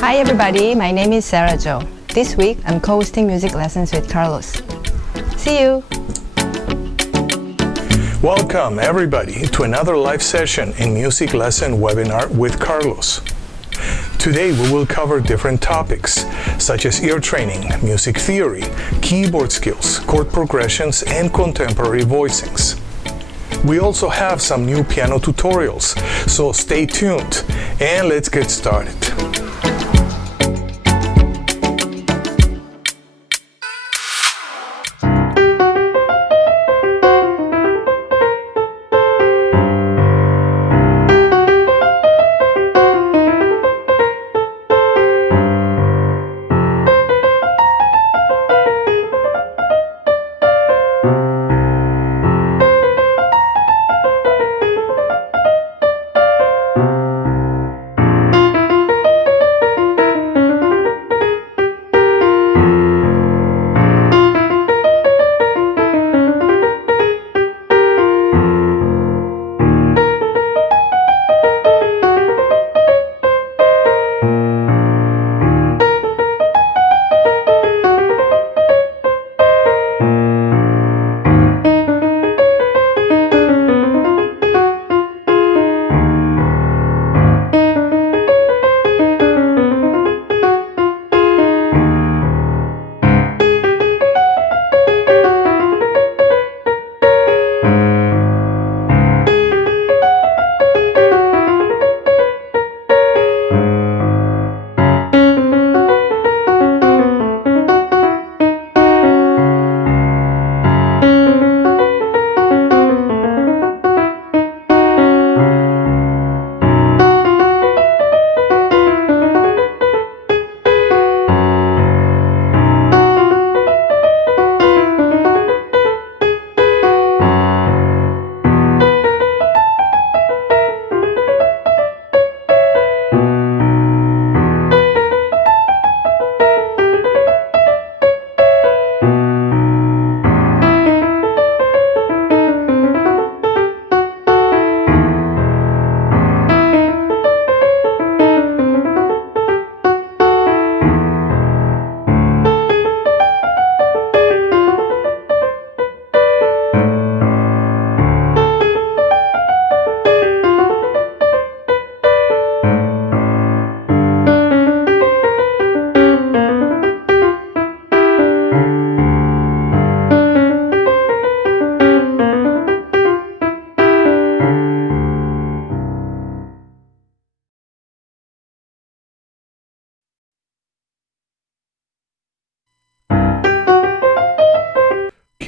Hi everybody, my name is Sera Jo. This week I'm co-hosting music lessons with Carlos. See you! Welcome everybody to another live session in music lesson webinar with Carlos. Today we will cover different topics such as ear training, music theory, keyboard skills, chord progressions, and contemporary voicings. We also have some new piano tutorials, so stay tuned and let's get started.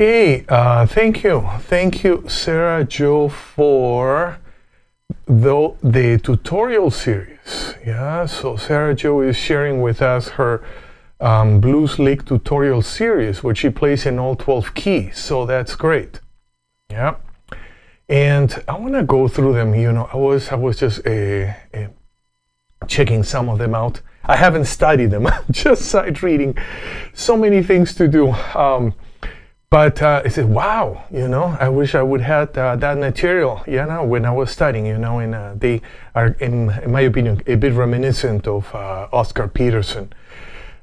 Okay, thank you, Sera Jo, for the tutorial series. Yeah, so Sera Jo is sharing with us her Blues League tutorial series, which she plays in all 12 keys. So that's great. Yeah, and I want to go through them. You know, I was just checking some of them out. I haven't studied them, just sight reading. So many things to do. But I said, wow, you know, I wish I would have that material, you know, when I was studying, you know, and they are, in my opinion, a bit reminiscent of Oscar Peterson.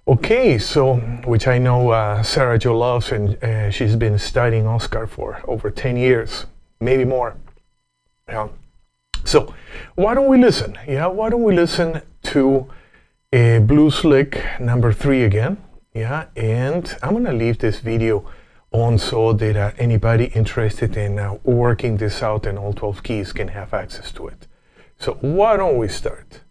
Okay, so, which I know Sera Jo loves, and she's been studying Oscar for over 10 years, maybe more. Yeah. So, why don't we listen? Yeah, why don't we listen to Blues Lick number 3 again? Yeah, and I'm going to leave this video on so that anybody interested in working this out in all 12 keys can have access to it. So why don't we start?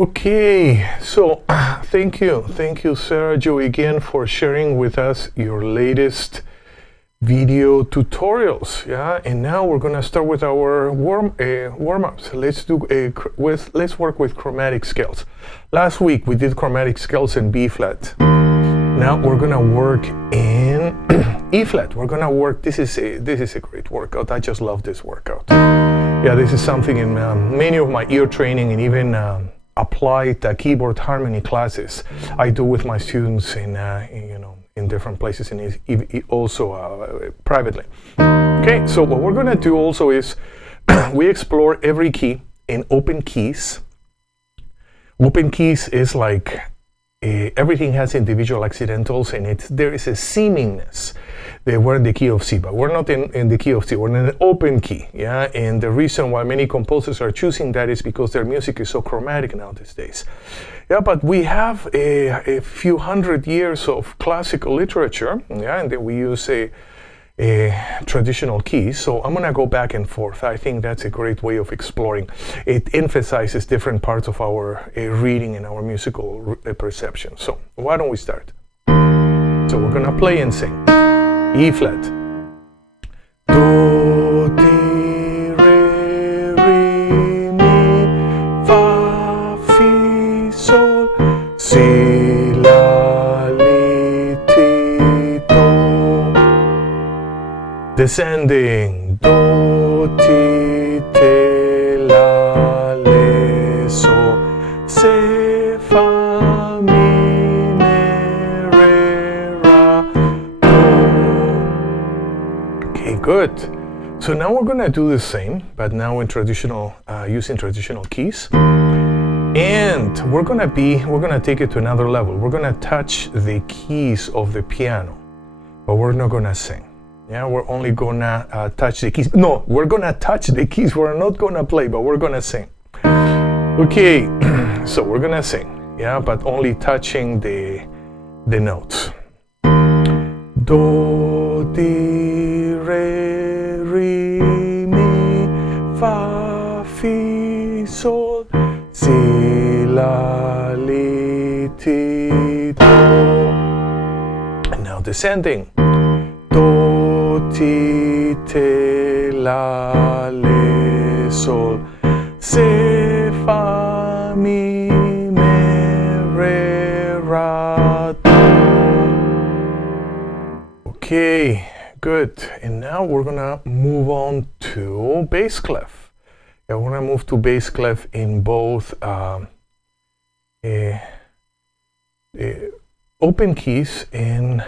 Okay, so thank you, Sarah Jo, again for sharing with us your latest video tutorials. Yeah, and now we're gonna start with our warm-ups. Let's work with chromatic scales. Last week we did chromatic scales in B flat. Now we're gonna work in E flat. We're gonna work. This is a great workout. I just love this workout. Yeah, this is something in many of my ear training and even applied keyboard harmony classes I do with my students in different places and also privately. Okay, so what we're gonna do also is we explore every key in open keys. Open keys is like everything has individual accidentals, and there is a seemingness that we're in the key of C, but we're not in the key of C, we're in an open key, yeah? And the reason why many composers are choosing that is because their music is so chromatic now these days. Yeah, but we have a few hundred years of classical literature, yeah, and then we use a traditional keys. So I'm gonna go back and forth. I think that's a great way of exploring. It emphasizes different parts of our reading and our musical perception. So why don't we start? So we're gonna play and sing. E flat. Do, di, re, mi, fa, fi, sol, si, la, li, ti, do. Descending. Do, ti, te, la, le, so, se, fa, mi, me, re, ra, do. Okay, good. So now we're gonna do the same, but now in traditional, using traditional keys. And we're gonna take it to another level. We're gonna touch the keys of the piano, but we're not gonna sing. Yeah, we're only gonna touch the keys. No, we're gonna touch the keys. We're not gonna play, but we're gonna sing. Okay, so we're gonna sing, yeah, but only touching the notes. Do, di, re, mi, fa, fi, sol, si, la, li, ti, do. And now descending. Do, ti, te, la, le, sol, se, fa, mi, me, re, ra, do. Okay, good. And now we're gonna move on to bass clef. Yeah, we're gonna move to bass clef in both open keys and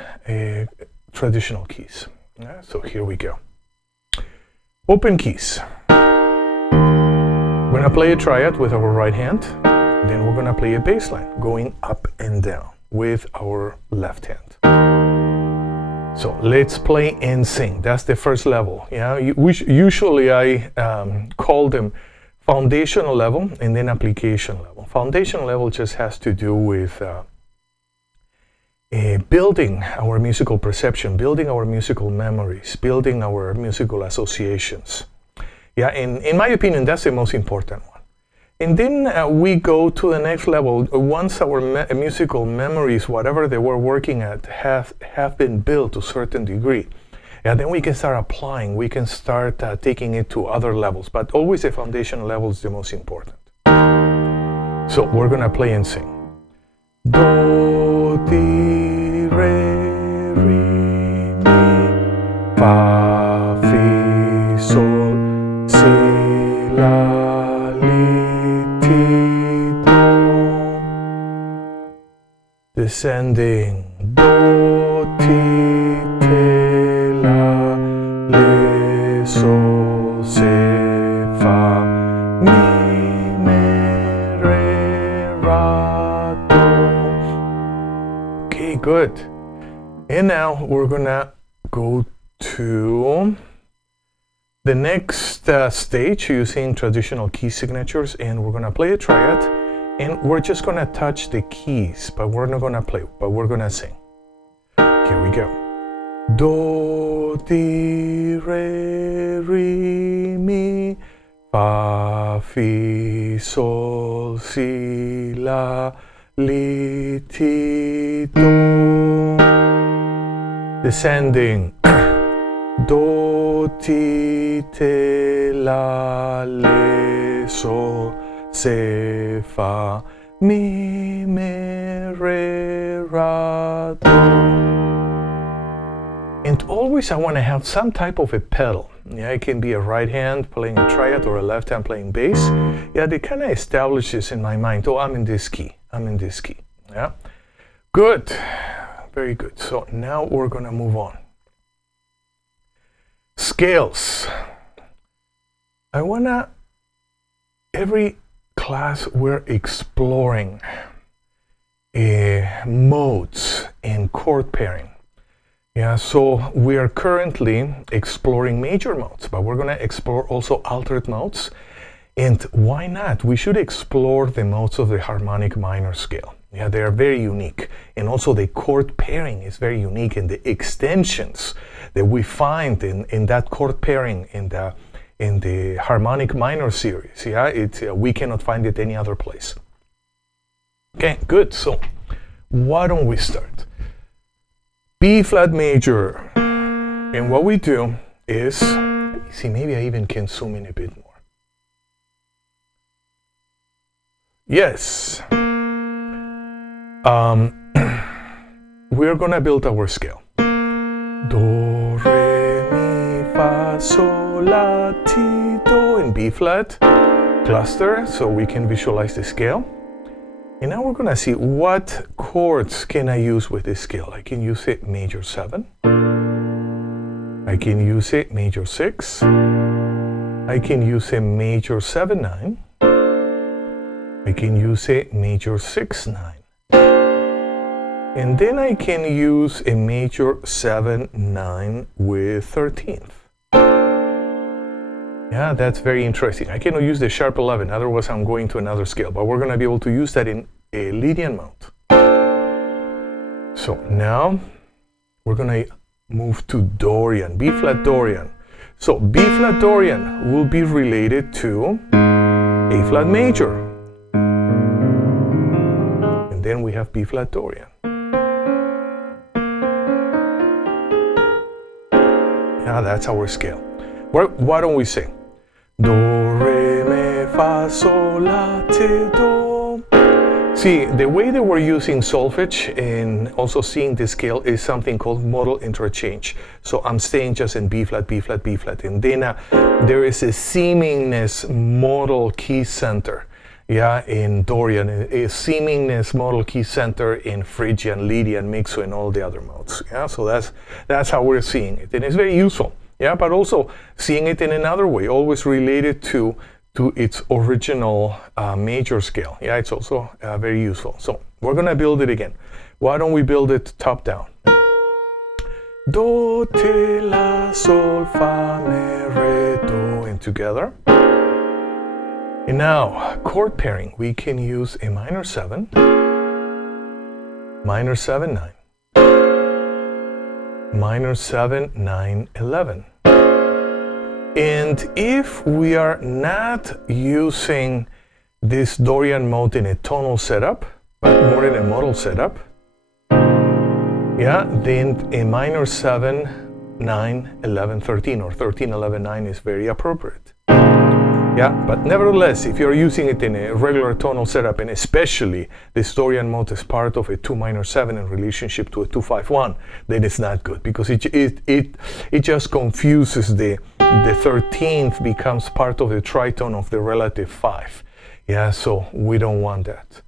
traditional keys. Yeah, so here we go. Open keys. We're gonna play a triad with our right hand. Then we're gonna play a bass line going up and down with our left hand. So let's play and sing. That's the first level. Yeah, usually I call them foundational level and then application level. Foundational level just has to do with building our musical perception, building our musical memories, building our musical associations. Yeah, and in my opinion, that's the most important one. And then we go to the next level. Once our musical memories, whatever they were working at, have been built to a certain degree, yeah, then we can start applying, we can start taking it to other levels. But always the foundation level is the most important. So we're gonna play and sing. Do, di, re, mi, fa, fi, sol, si, la, li, ti, do. Descending. Do, ti, te, la, le, sol, se, fa, mi, me, re, ra, do. Okay, good. And now we're gonna go to the next stage using traditional key signatures, and we're gonna play a triad, and we're just gonna touch the keys, but we're not gonna play, but we're gonna sing. Here we go. Do, di, re, mi, fa, fa, fi, sol, si, la, li, ti, do. Descending. Do, ti, te, la, le, sol, se, fa, mi, me, re, ra, do. And always I want to have some type of a pedal. Yeah, it can be a right hand playing a triad or a left hand playing bass. Yeah, they kind of establish this in my mind. Oh, I'm in this key. I'm in this key. Yeah, good. Very good. So now we're going to move on. Scales. I want to, every class we're exploring modes and chord pairing. Yeah, so we are currently exploring major modes, but we're going to explore also altered modes. And why not? We should explore the modes of the harmonic minor scale. Yeah, they are very unique. And also the chord pairing is very unique, and the extensions that we find in that chord pairing in the harmonic minor series, yeah, we cannot find it any other place. Okay, good. So why don't we start? B flat major. And what we do is, let me see, maybe I even can zoom in a bit more. Yes. We're gonna build our scale. Do, re, mi, fa, sol, la, ti, do in B flat cluster, so we can visualize the scale. And now we're gonna see what chords can I use with this scale. I can use it major 7. I can use it major 6. I can use it major 7/9. I can use it major 6/9. And then I can use a major 7/9 with 13th. Yeah, that's very interesting. I cannot use the sharp 11, otherwise I'm going to another scale, but we're going to be able to use that in a Lydian mode. So now we're going to move to Dorian, B flat Dorian. So B flat Dorian will be related to A flat major. And then we have B flat Dorian. Yeah, that's our scale. Why don't we sing? Do, re, mi, fa, sol, la, ti, do. See, the way that we're using solfege and also seeing the scale is something called modal interchange. So I'm staying just in B flat, B flat, B flat. And then there is a seemingness modal key center. Yeah, in Dorian, a seemingness modal key center in Phrygian, Lydian, Mixo, and all the other modes. Yeah, so that's how we're seeing it. And it's very useful. Yeah, but also seeing it in another way, always related to its original major scale. Yeah, it's also very useful. So we're going to build it again. Why don't we build it top down? Do, ti, la, sol, fa, mi, re, do, and together. And now, chord pairing. We can use a minor 7, minor 7/9, minor 7/9 11. And if we are not using this Dorian mode in a tonal setup, but more in a modal setup, yeah, then a minor 7/9 11 13 or 13 11 9 is very appropriate. Yeah, but nevertheless, if you're using it in a regular tonal setup, and especially this Dorian mode is part of a 2 minor 7 in relationship to a 2-5-1, then it's not good, because it just confuses the 13th becomes part of the tritone of the relative 5. Yeah, so we don't want that.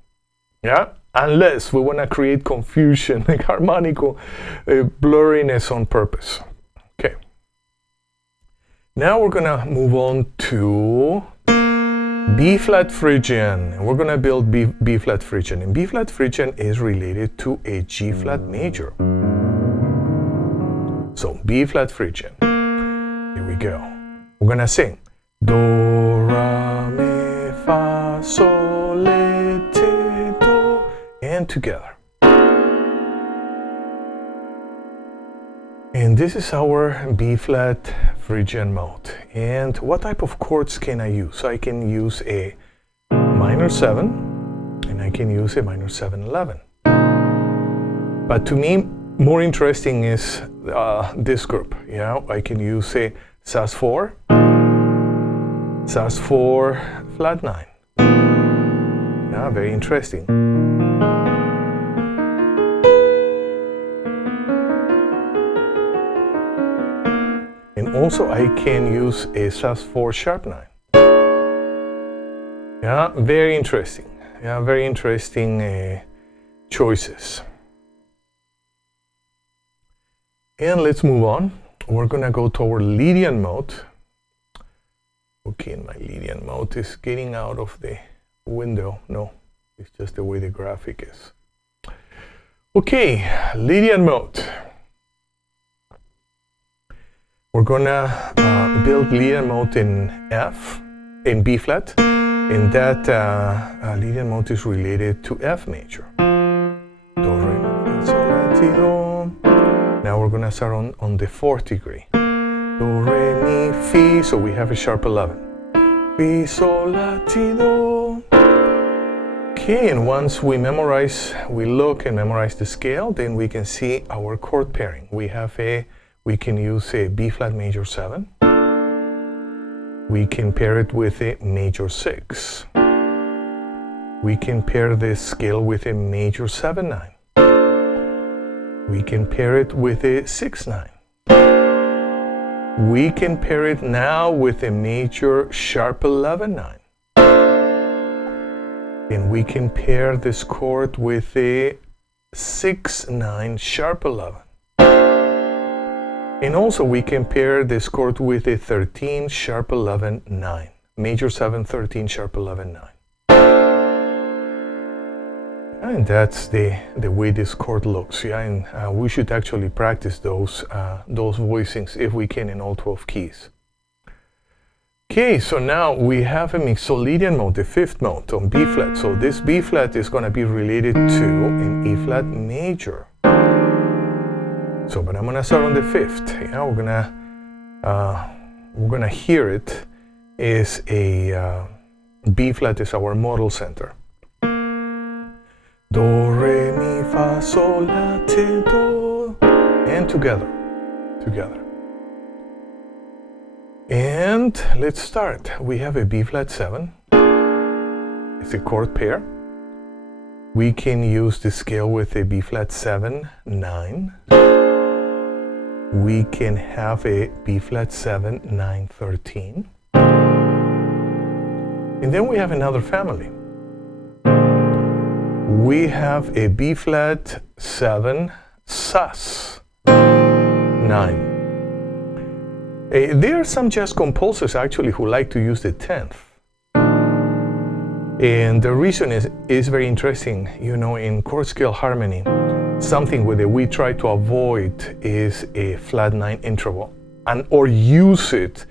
Yeah, unless we want to create confusion, like harmonical blurriness on purpose. Okay. Now we're going to move on to B flat Phrygian. We're going to build B flat Phrygian. And B flat Phrygian is related to a G flat major. So B flat Phrygian. Here we go. We're going to sing. Do, ra, mi, fa, sol, la, ti, do. And together. And this is our B flat Phrygian mode. And what type of chords can I use? So I can use a minor 7 and I can use a minor 7/11. But to me, more interesting is this group. Yeah, I can use a sus4, sus4 flat 9. Yeah, very interesting. And also I can use a sus4 sharp 9. Yeah, very interesting. Yeah, very interesting choices. And let's move on. We're gonna go to our Lydian mode. Okay, and my Lydian mode is getting out of the window. No, it's just the way the graphic is. Okay, Lydian mode. We're gonna build Lydian mode in F, in B flat, and that Lydian mode is related to F major. Do, re, mi, fa, sol, la, ti, do. Now we're gonna start on the 4th degree. Do, re, mi, fi, so we have a sharp 11. Fi, sol, la, ti, do. Okay, and once we look and memorize the scale, then we can see our chord pairing. We can use a B flat major 7. We can pair it with a major 6. We can pair this scale with a major 7/9. We can pair it with a 6/9. We can pair it now with a major sharp 11/9. And we can pair this chord with a 6/9 sharp 11. And also we can pair this chord with a 13 sharp 11/9. Major 7, 13 sharp 11/9. And that's the way this chord looks, yeah. And we should actually practice those voicings if we can in all 12 keys. Okay, so now we have a Mixolydian mode, the 5th mode on B flat. So this B flat is going to be related to an E flat major. So, but I'm gonna start on the 5th. Yeah, we're gonna hear it as a B flat is our modal center. Do, re, mi, fa, sol, la, ti, do, and together. And let's start. We have a B flat 7. It's a chord pair. We can use the scale with a B flat 7/9. We can have a B flat 7/9/13. And then we have another family. We have a B flat 7 sus 9. There are some jazz composers actually who like to use the 10th. And the reason is very interesting. You know, in chord scale harmony, something that we try to avoid is a flat 9 interval, or use it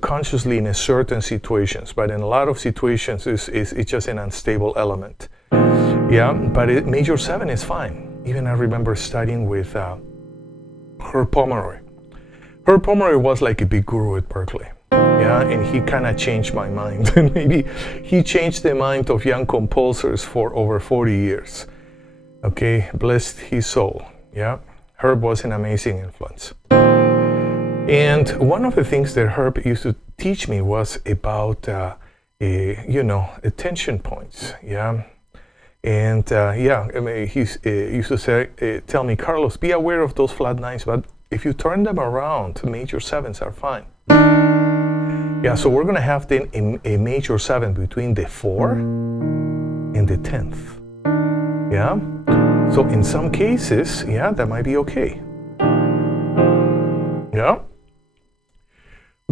consciously in certain situations. But in a lot of situations, it's just an unstable element. Yeah, but major 7 is fine. Even I remember studying with Herb Pomeroy. Herb Pomeroy was like a big guru at Berkeley. Yeah, and he kind of changed my mind. And maybe he changed the mind of young composers for over 40 years. Okay, bless his soul. Yeah, Herb was an amazing influence. And one of the things that Herb used to teach me was about, attention points. Yeah. And he used to say, tell me, Carlos, be aware of those flat 9s, but if you turn them around, major 7s are fine. Yeah, so we're going to have then a major 7 between the 4 and the 10th. Yeah, so in some cases, yeah, that might be okay. Yeah.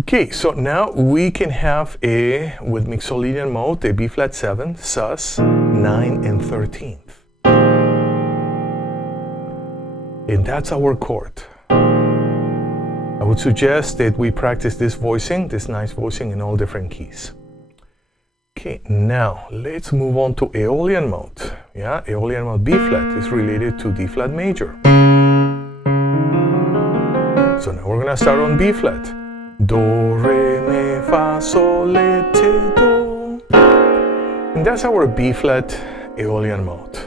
Okay, so now we can have with Mixolydian mode, a B flat 7, sus 9 and 13th. And that's our chord. I would suggest that we practice this nice voicing in all different keys. Okay, now let's move on to Aeolian mode. Yeah, Aeolian mode B flat is related to D flat major. So now we're gonna start on B flat. Do, re, mi, fa, sol, la, ti, do. And that's our B flat Aeolian mode.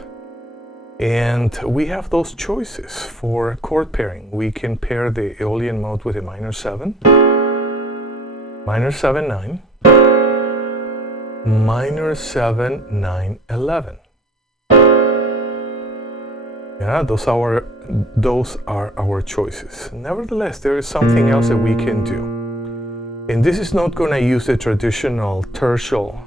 And we have those choices for chord pairing. We can pair the Aeolian mode with a minor 7, minor 7, 9, minor 7, 9, 11. Yeah, those are our choices. Nevertheless, there is something else that we can do. And this is not going to use the traditional tertial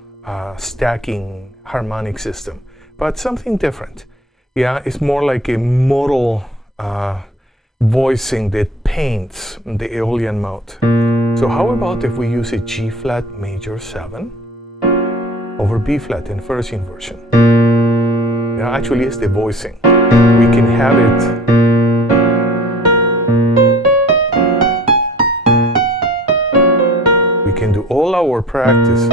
stacking harmonic system, but something different. Yeah, it's more like a modal voicing that paints the Aeolian mode. So how about if we use a G flat major 7 over B flat in first inversion? Yeah, actually it's the voicing. We can have it we can do all our practice.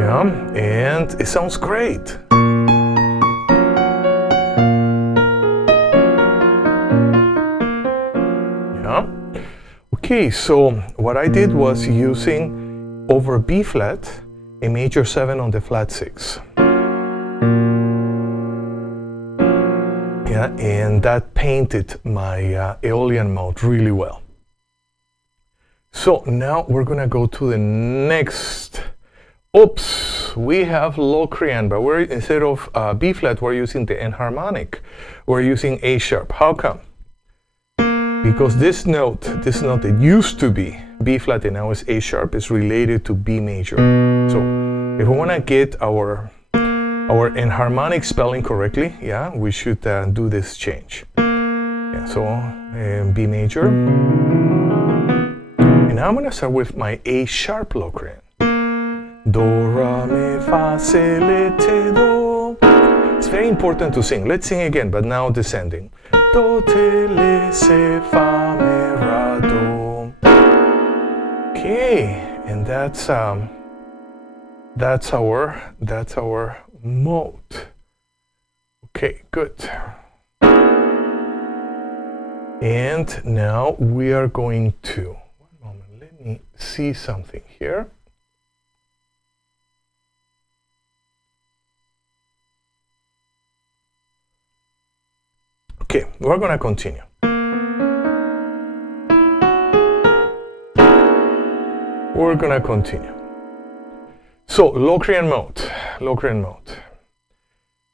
Yeah, and it sounds great. Yeah. Okay, so what I did was using over B flat a major 7 on the flat 6. Yeah, and that painted my Aeolian mode really well. So now we're gonna go to the next. Oops, we have Locrian, but we're instead of B flat, we're using the enharmonic. We're using A sharp. How come? Because this note that used to be B flat and now is A sharp is related to B major. So if we want to get our enharmonic spelling correctly, yeah, we should do this change. Yeah, so B major. And now I'm going to start with my A sharp Locrian. Do, ra, mi, fa, se, la, ti, do. It's very important to sing. Let's sing again, but now descending. Do, te, le, se, fa, mi, ra, do. Okay, and that's our mode. Okay, good. And now we are going to, one moment, let me see something here. Okay, we're going to continue. We're going to continue. So, Locrian mode.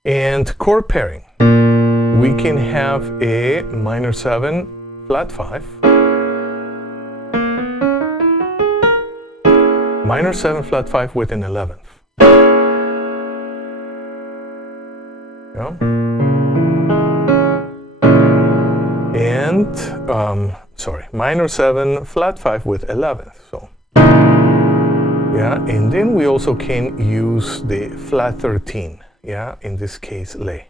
And chord pairing. We can have a minor 7, flat 5. Minor 7, flat 5 with an 11th. Yeah. And, minor 7, flat 5 with 11th. So, yeah, and then we also can use the flat 13. Yeah, in this case, lay.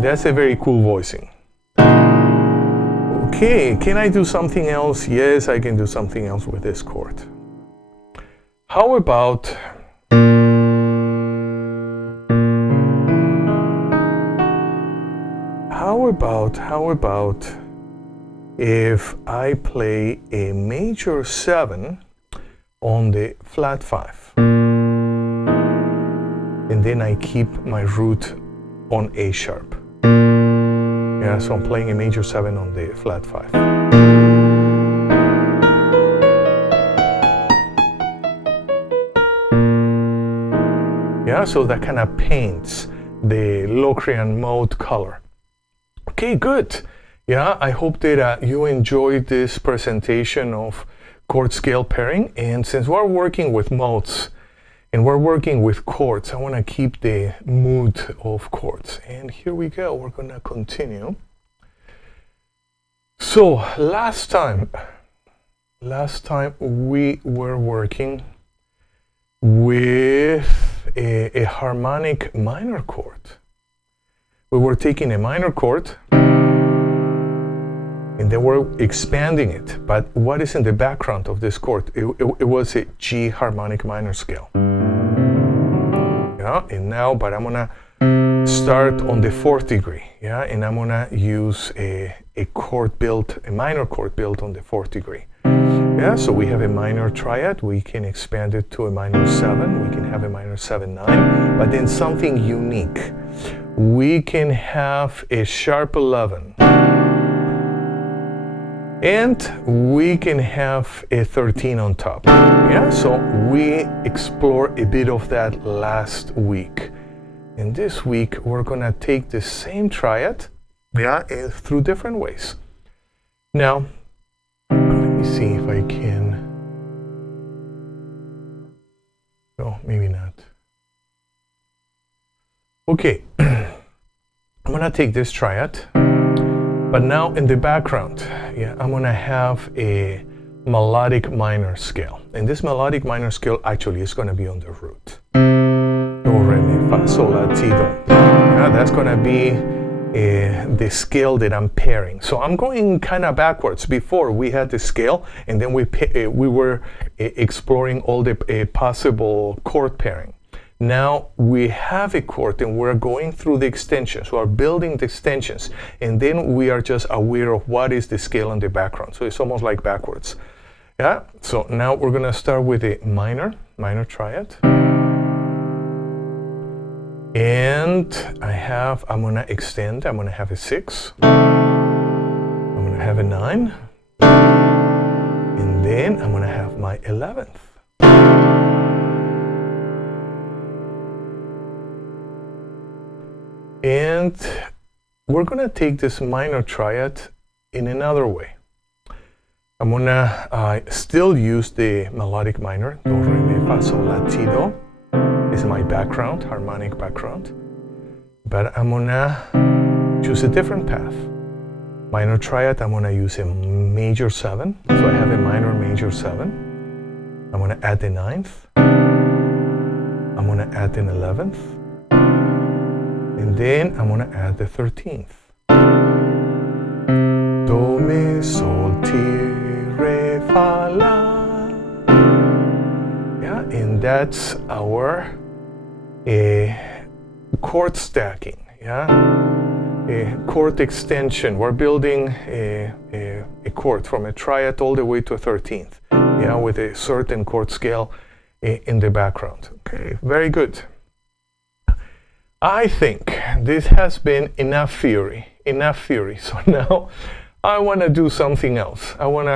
That's a very cool voicing. Okay, can I do something else? Yes, I can do something else with this chord. How about if I play a major 7 on the flat 5 and then I keep my root on A sharp. Yeah, so I'm playing a major 7 on the flat 5. Yeah, so that kind of paints the Locrian mode color. Okay, good. Yeah, I hope that you enjoyed this presentation of chord scale pairing. And since we're working with modes and we're working with chords, I want to keep the mood of chords. And here we go. We're going to continue. So last time we were working with a harmonic minor chord. We were taking a minor chord and then we're expanding it. But what is in the background of this chord? It was a G harmonic minor scale. yeah, and now, but I'm gonna start on the 4th degree, yeah, and I'm gonna use a chord built, a minor chord built on the 4th degree. Yeah, so we have a minor triad, we can expand it to a minor 7, we can have a minor 7/9, but then something unique. We can have a sharp 11, and we can have a 13 on top. Yeah, so we explore a bit of that last week. And this week, we're gonna take the same triad, yeah, through different ways. Now, let me see if I can. No, maybe not. Okay, I'm gonna take this triad, but now in the background, yeah, I'm gonna have a melodic minor scale. And this melodic minor scale actually is gonna be on the root. Do, re, mi, fa, sol, la, ti, do. Yeah, that's gonna be the scale that I'm pairing. So I'm going kind of backwards. Before we had the scale, and then we were exploring all the possible chord pairing. Now we have a chord and we're going through the extensions. We are building the extensions, and then we are just aware of what is the scale in the background. So it's almost like backwards. Yeah. So now we're gonna start with a minor triad. And I'm gonna extend, I'm gonna have a 6, I'm gonna have a 9, and then I'm gonna have my 11th. And we're gonna take this minor triad in another way. I'm gonna still use the melodic minor, do, re, mi, fa, sol, la, ti, do. Is my background, harmonic background. But I'm gonna choose a different path. Minor triad, I'm gonna use a major 7. So I have a minor major 7. I'm gonna add the 9th. I'm gonna add an 11th. And then I'm gonna add the 13th. Do, mi, sol, ti, re, fa, la. Yeah, and that's our chord stacking, yeah, a chord extension. We're building a chord from a triad all the way to a 13th, yeah, with a certain chord scale in the background. Okay, very good. I think this has been enough theory. So now I want to do something else. I want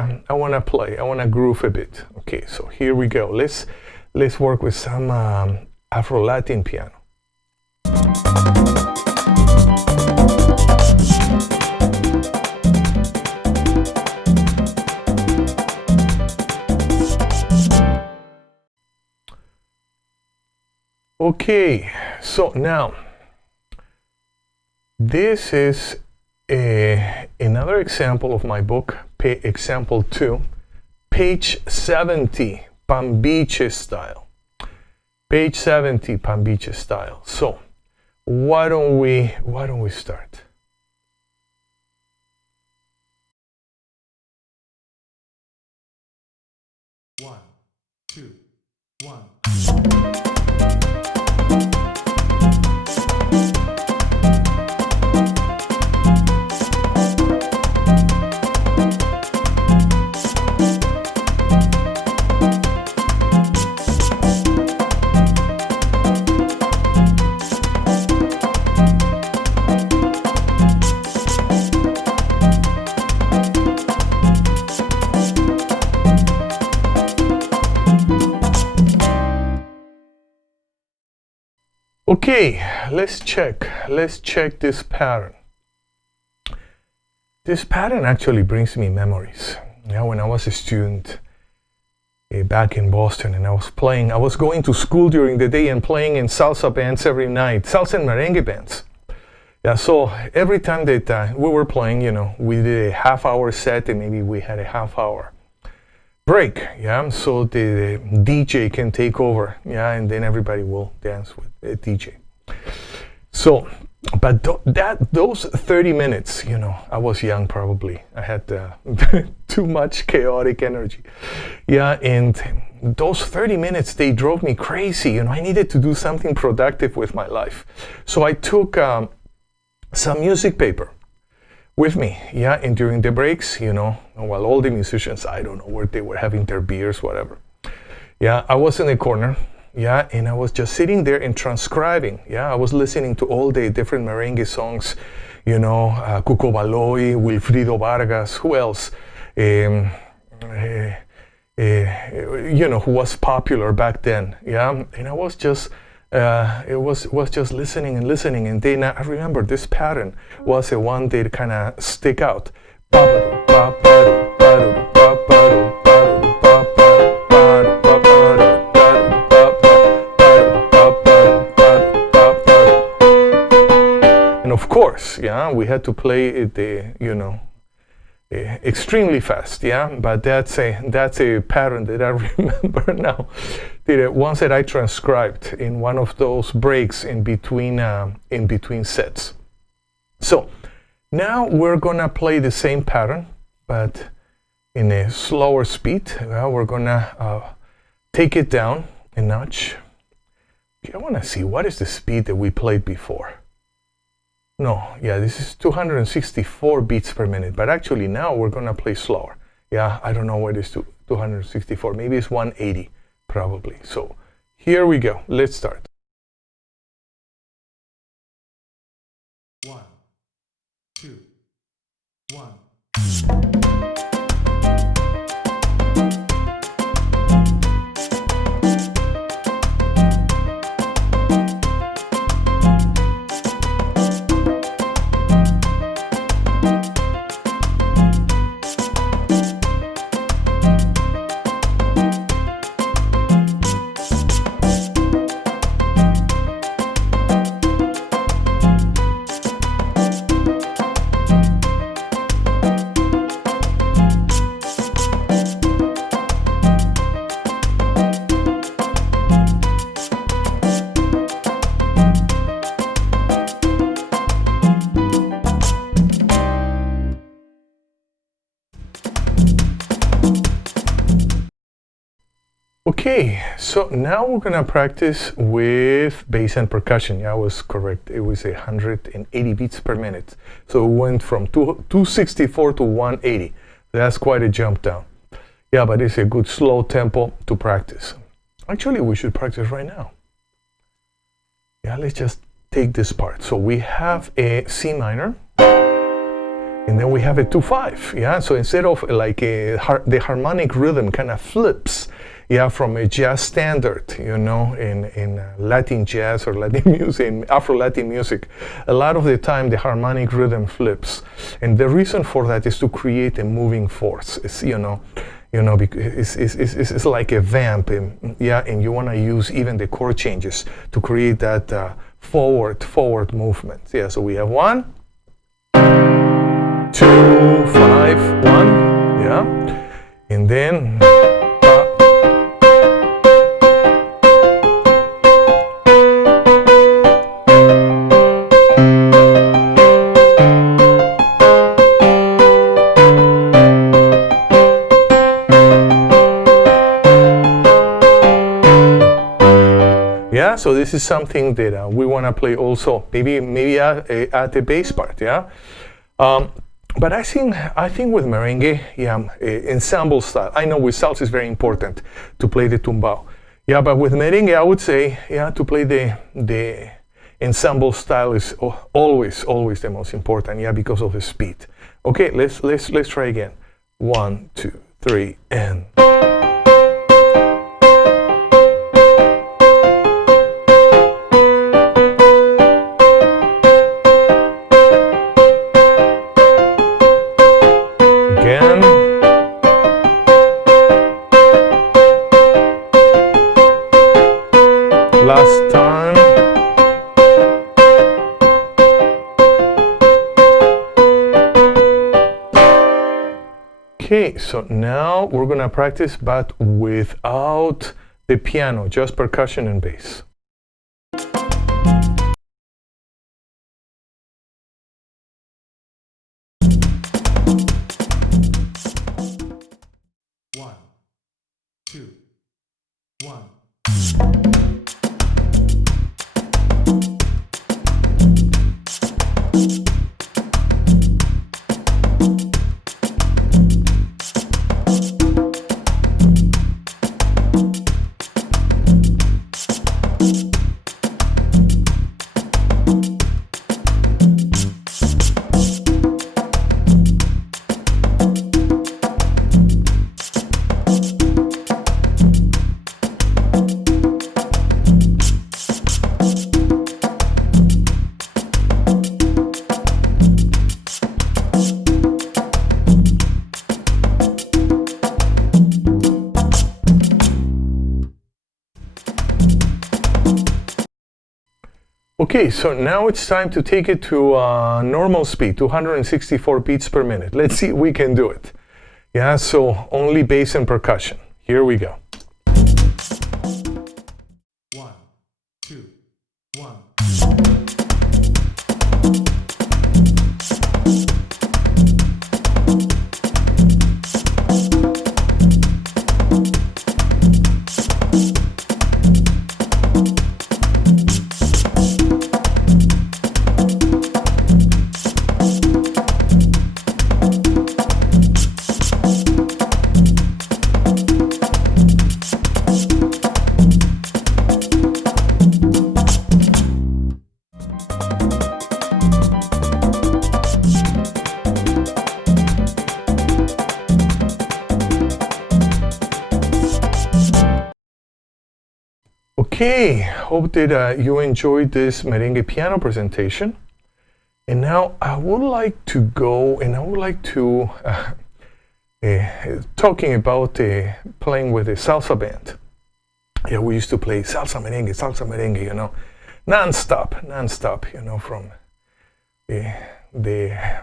to play. I want to groove a bit. Okay, so here we go. Let's work with some Afro-Latin piano. Okay, so now this is another example of my book, example 2, page 70, Pambiche style. Page 70, Pambiche style. So why don't we start? One, two, one. Okay, let's check this pattern. This pattern actually brings me memories. Yeah, when I was a student back in Boston, and I was going to school during the day and playing in salsa bands every night, salsa and merengue bands. Yeah, so every time that we were playing, we did a half-hour set, and maybe we had a half-hour break, yeah, so the DJ can take over, yeah, and then everybody will dance with the DJ. So, but those 30 minutes, I was young probably. I had too much chaotic energy, yeah, and those 30 minutes, they drove me crazy. You know, I needed to do something productive with my life. So I took some music paper with me, yeah, and during the breaks, you know, while all the musicians, I don't know where they were having their beers, whatever. Yeah, I was in a corner, yeah, and I was just sitting there and transcribing, yeah. I was listening to all the different merengue songs, you know, Cuco Baloy, Wilfrido Vargas, who else? You know, who was popular back then, yeah. And I was just, it was just listening, and then I remember this pattern was the one that kind of stick out. And of course, yeah, we had to play it, you know, extremely fast, yeah. But that's a pattern that I remember now. Once that I transcribed in one of those breaks in between sets. So now we're gonna play the same pattern, but in a slower speed. We're gonna take it down a notch. Okay, I wanna see what is the speed that we played before. No, yeah, this is 264 beats per minute, but actually now we're gonna play slower. Yeah, I don't know what is 264, maybe it's 180, probably. So here we go, let's start. 1, 2, 1. Okay, so now we're gonna practice with bass and percussion. Yeah, I was correct. It was 180 beats per minute. So it went from 264 to 180. That's quite a jump down. Yeah, but it's a good slow tempo to practice. Actually, we should practice right now. Yeah, let's just take this part. So we have a C minor, and then we have a 2/5. Yeah, so instead of like the harmonic rhythm kind of flips, yeah, from a jazz standard, you know, in Latin jazz or Latin music, in Afro-Latin music, a lot of the time the harmonic rhythm flips, and the reason for that is to create a moving force. It's because it's like a vamp, yeah, and you want to use even the chord changes to create that forward movement. Yeah, so we have 1, 2, 5, 1, yeah, and then. Yeah, so this is something that we want to play also, maybe at the bass part, yeah. But I think with merengue, yeah, ensemble style. I know with salsa is very important to play the tumbao, yeah. But with merengue, I would say, yeah, to play the ensemble style is always the most important, yeah, because of the speed. Okay, let's try again. 1, 2, 3, and. Last time. Okay, so now we're gonna practice, but without the piano, just percussion and bass. One, two. Okay, so now it's time to take it to normal speed, 264 beats per minute. Let's see if we can do it. Yeah, so only bass and percussion. Here we go. 1, 2, 1. Okay, hope that you enjoyed this merengue piano presentation. And now I would like to go and I would like to talking about playing with a salsa band. Yeah, we used to play salsa merengue, you know, non-stop, you know, from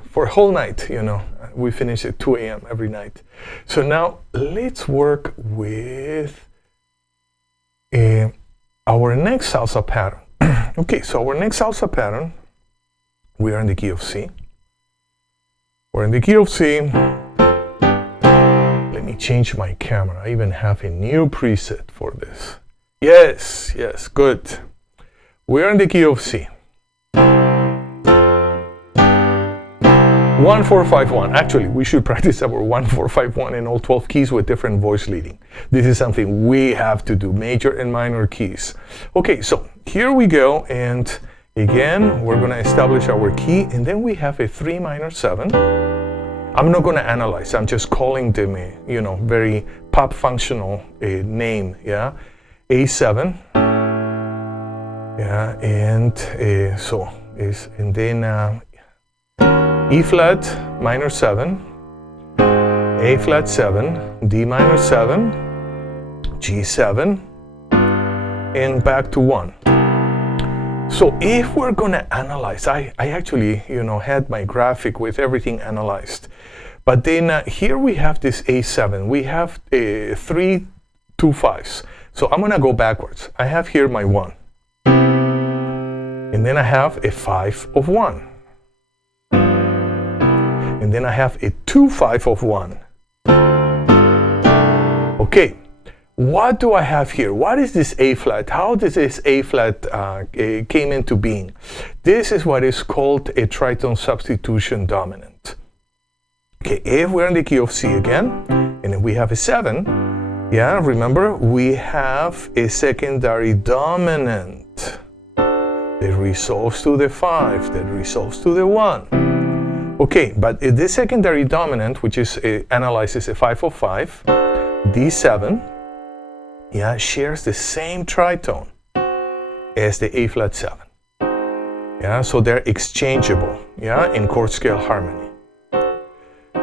for a whole night, you know. We finish at 2 a.m. every night. So now let's work with our next salsa pattern. Okay, so our next salsa pattern, we are in the key of C. We're in the key of C. Let me change my camera. I even have a new preset for this. Yes, good. We're in the key of C. 1, 4, 5, 1. Actually, we should practice our 1, 4, 5, 1 in all 12 keys with different voice leading. This is something we have to do, major and minor keys. Okay, so here we go, and again, we're going to establish our key, and then we have a 3 minor 7. I'm not going to analyze, I'm just calling them a, you know, very pop functional name, yeah? A7, yeah, and so is, and then E flat minor 7, A flat 7, D minor 7, G7, and back to 1. So if we're gonna analyze, I actually, you know, had my graphic with everything analyzed. But then here we have this A7. We have 3 2 5s. So I'm gonna go backwards. I have here my 1. And then I have a 5 of 1. And then I have a 2 5 of 1. Okay, what do I have here? What is this A flat? How does this A flat came into being? This is what is called a tritone substitution dominant. Okay, if we're in the key of C again, and then we have a 7, yeah, remember, we have a secondary dominant that resolves to the 5, that resolves to the 1. Okay, but this secondary dominant, which is analyzes a 5 of 5, D7, yeah, shares the same tritone as the A flat 7. Yeah, so they're exchangeable, yeah, in chord scale harmony.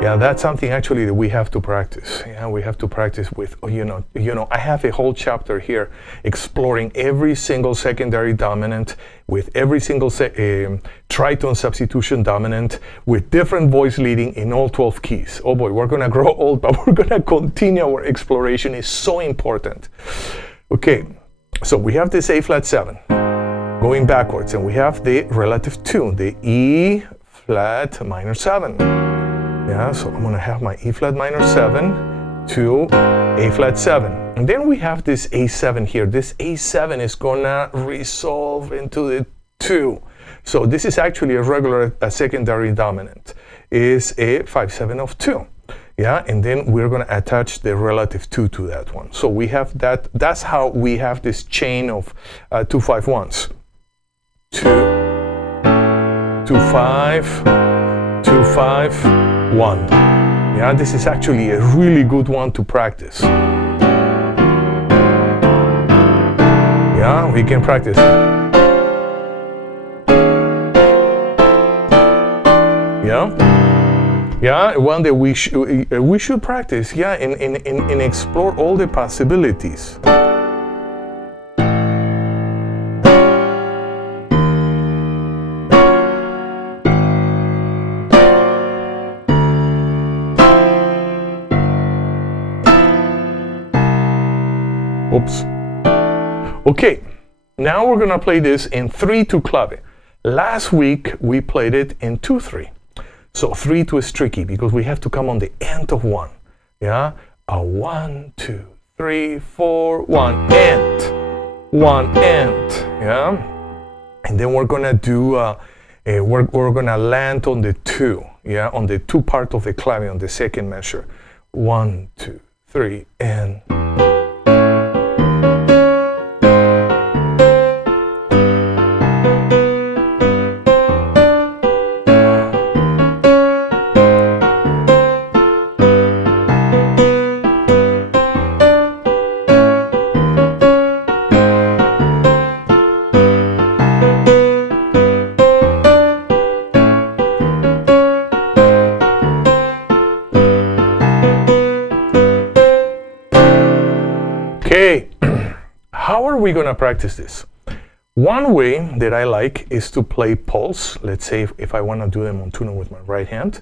Yeah, that's something actually that we have to practice. Yeah, we have to practice with, you know, I have a whole chapter here exploring every single secondary dominant with every single tritone substitution dominant with different voice leading in all 12 keys. Oh boy, we're gonna grow old, but we're gonna continue our exploration. It's so important. Okay, so we have this A flat 7 going backwards, and we have the relative 2, the E flat minor 7. Yeah, so I'm gonna have my E flat minor 7 to A flat 7. And then we have this A7 here. This A7 is gonna resolve into the 2. So this is actually a regular secondary dominant. Is a 5/7 of 2. Yeah, and then we're going to attach the relative 2 to that one. So we have that. That's how we have this chain of 2 5 1s. 2 2 5 2 5 1. Yeah, this is actually a really good one to practice. Yeah, we can practice. Yeah. Yeah, one that we should practice, yeah, and explore all the possibilities. Oops. Okay, now we're gonna play this in 3/2 clave. Last week we played it in 2/3. So 3/2 is tricky because we have to come on the end of 1. Yeah? A 1, 2, 3, 4, 1, end. 1, end. Yeah? And then we're gonna do, we're gonna land on the 2. Yeah? On the 2 part of the clave on the second measure. 1, 2, 3, and. Okay, how are we gonna practice this? One way that I like is to play pulse. Let's say if I wanna do the montuno with my right hand,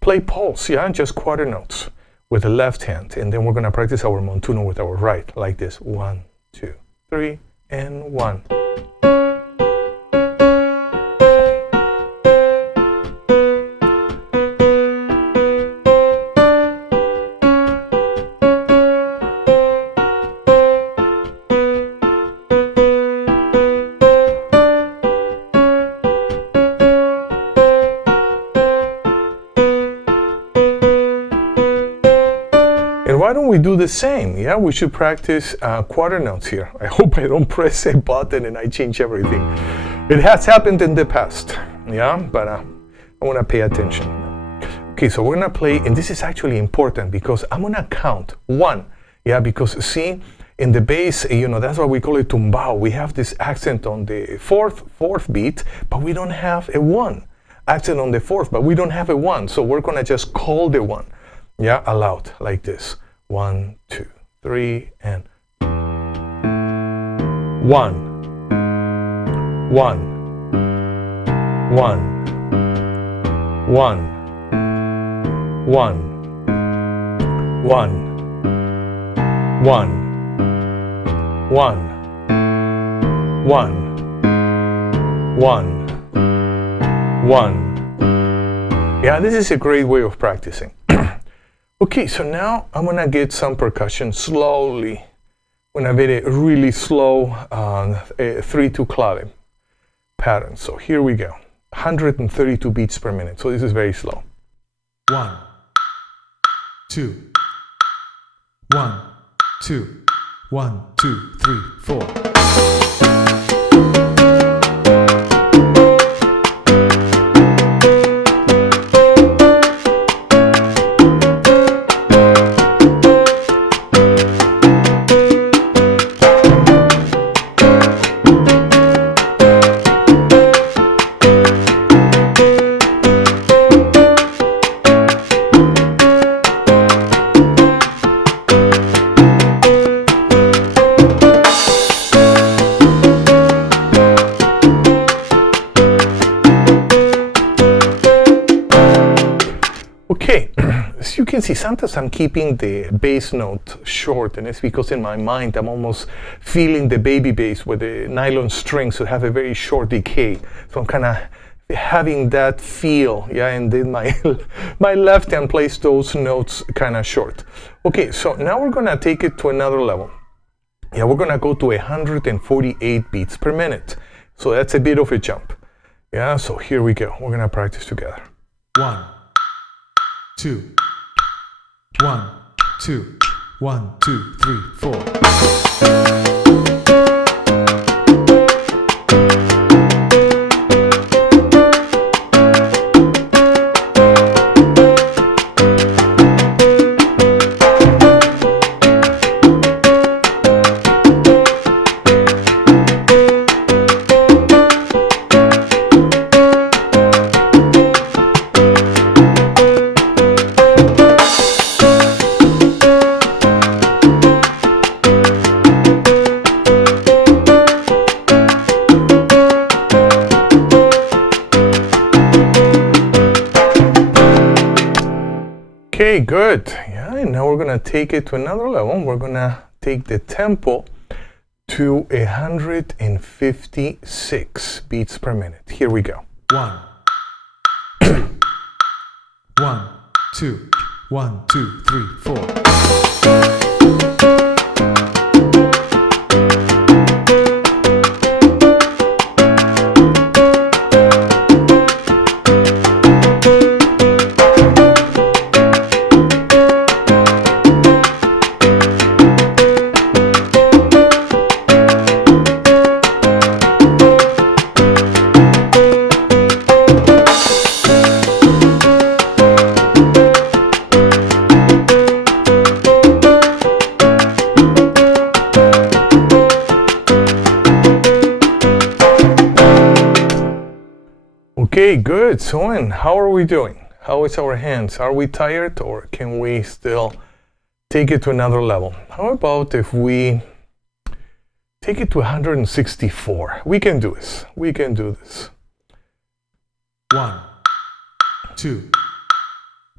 play pulse, yeah, just quarter notes with the left hand. And then we're gonna practice our montuno with our right, like this. 1, 2, 3, and 1. Why don't we do the same? Yeah, we should practice quarter notes here. I hope I don't press a button and I change everything. It has happened in the past, yeah, but I want to pay attention. Okay, so we're gonna play, and this is actually important because I'm gonna count 1, yeah, because see, in the bass, you know, that's why we call it tumbao. We have this accent on the fourth beat, but we don't have a 1. Accent on the 4th, but we don't have a 1, so we're gonna just call the 1, yeah, aloud, like this. 1, 2, 3, and 1, 1, 1, 1, 1, 1, 1, 1, 1, 1. Yeah, this is a great way of practicing. Okay, so now I'm gonna get some percussion slowly. I'm gonna get a really slow 3/2 clave pattern. So here we go. 132 beats per minute. So this is very slow. 1, 2, 1, 2, 1, 2, 3, 4. Okay, as you can see, sometimes I'm keeping the bass note short, and it's because in my mind I'm almost feeling the baby bass with the nylon strings to have a very short decay. So I'm kind of having that feel, yeah, and then my left hand plays those notes kind of short. Okay, so now we're gonna take it to another level. Yeah, we're gonna go to 148 beats per minute. So that's a bit of a jump. Yeah, so here we go. We're gonna practice together. 1, 2, 1, 2, 1, 2, 3, 4. Okay, good. Yeah, and now we're gonna take it to another level. We're gonna take the tempo to 156 beats per minute. Here we go. 1, 1, 2, 1, 2, 3, 4. Okay, good. So, and how are we doing? How is our hands? Are we tired, or can we still take it to another level? How about if we take it to 164? We can do this. We can do this. 1, 2,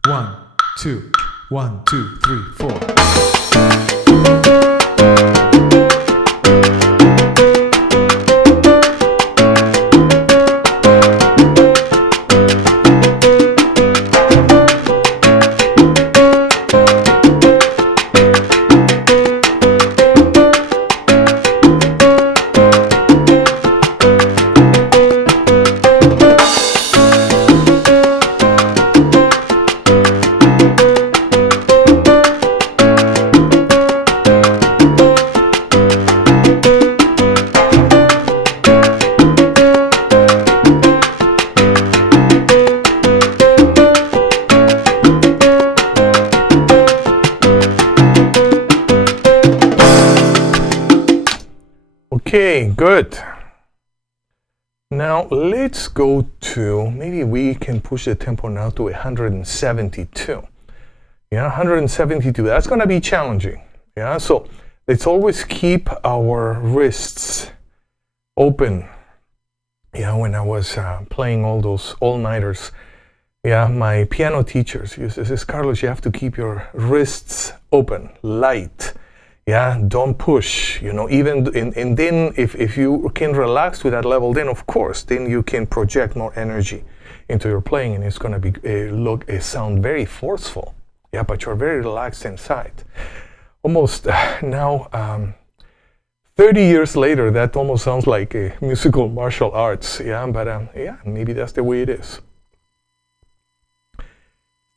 1, 2, 1, 2, 3, 4. Okay, good. Now let's go to, maybe we can push the tempo now to 172. Yeah, 172, that's gonna be challenging. Yeah, so let's always keep our wrists open. Yeah, when I was playing all those all-nighters, yeah, my piano teachers used to say, Carlos, you have to keep your wrists open, light. Yeah, don't push, you know, even, and then if you can relax to that level, then of course, then you can project more energy into your playing, and it's gonna be, sound very forceful. Yeah, but you're very relaxed inside. Almost now, 30 years later, that almost sounds like a musical martial arts. Yeah, but yeah, maybe that's the way it is.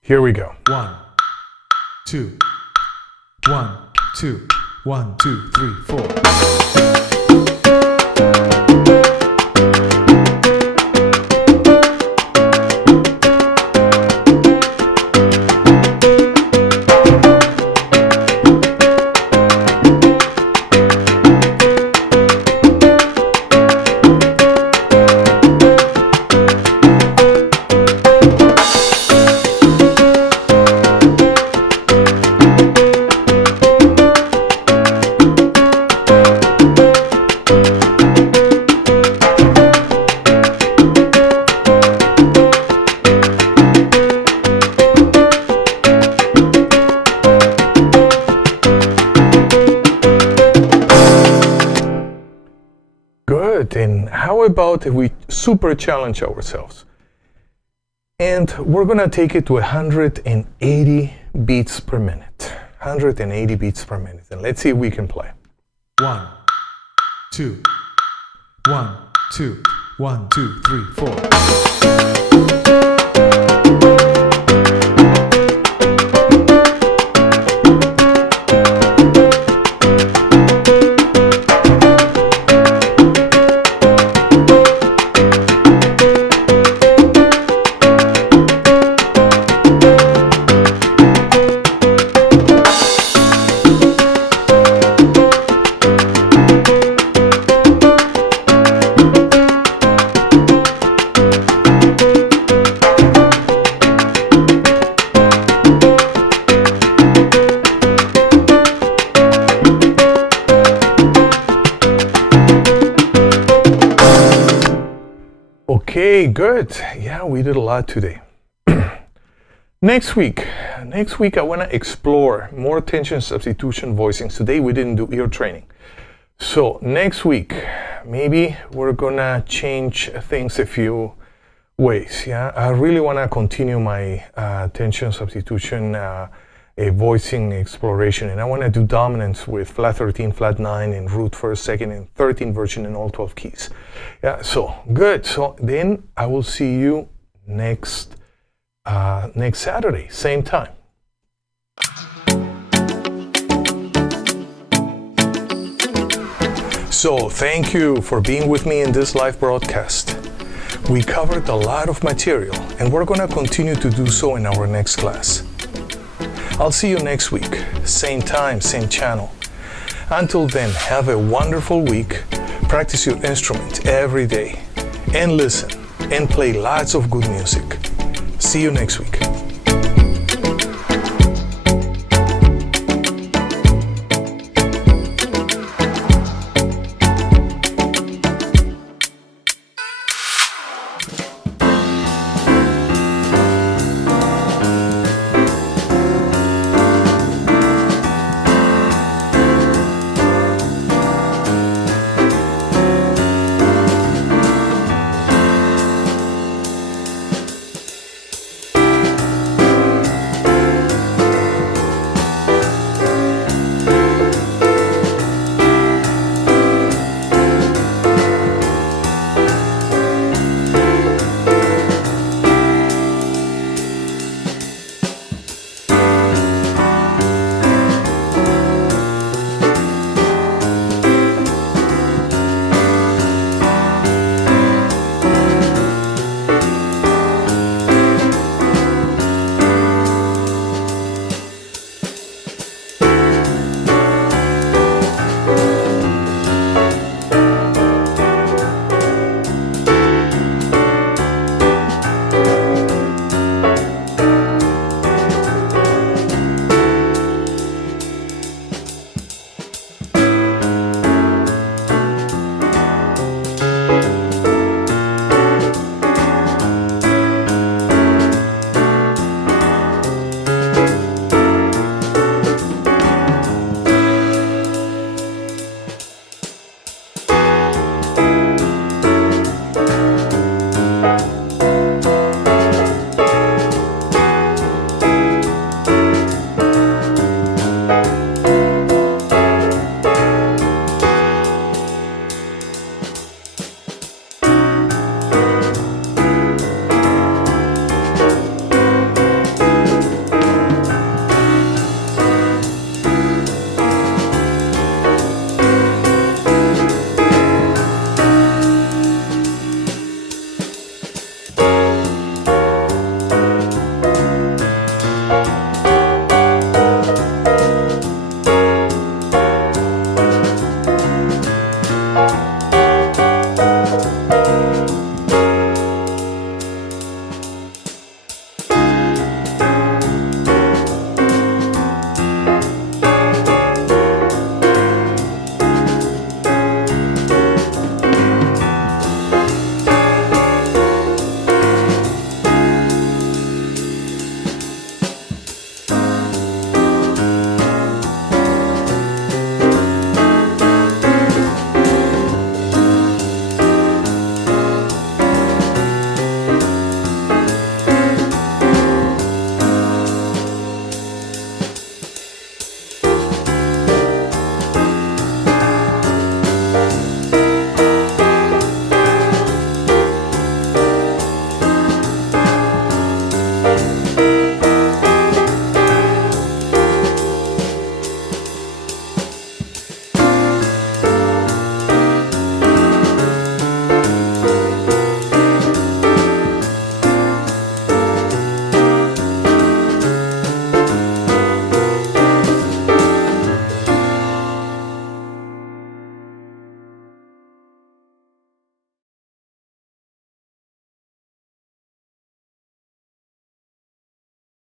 Here we go. 1, 2, 1, 2, 1, 2, 3, 4. And how about if we super challenge ourselves? And we're gonna take it to 180 beats per minute. 180 beats per minute. And let's see if we can play. 1, 2, 1, 2, 1, 2, 3, 4. Okay, good. Yeah, we did a lot today. Next week I want to explore more tension substitution voicings. Today we didn't do ear training. So next week, maybe we're gonna change things a few ways. Yeah, I really want to continue my tension substitution a voicing exploration, and I want to do dominance with flat 13, flat 9, and root first, second, and 13 version in all 12 keys. Yeah, so good. So then I will see you next Saturday, same time. So thank you for being with me in this live broadcast. We covered a lot of material, and we're going to continue to do so in our next class. I'll see you next week, same time, same channel. Until then, have a wonderful week. Practice your instrument every day, and listen, and play lots of good music. See you next week.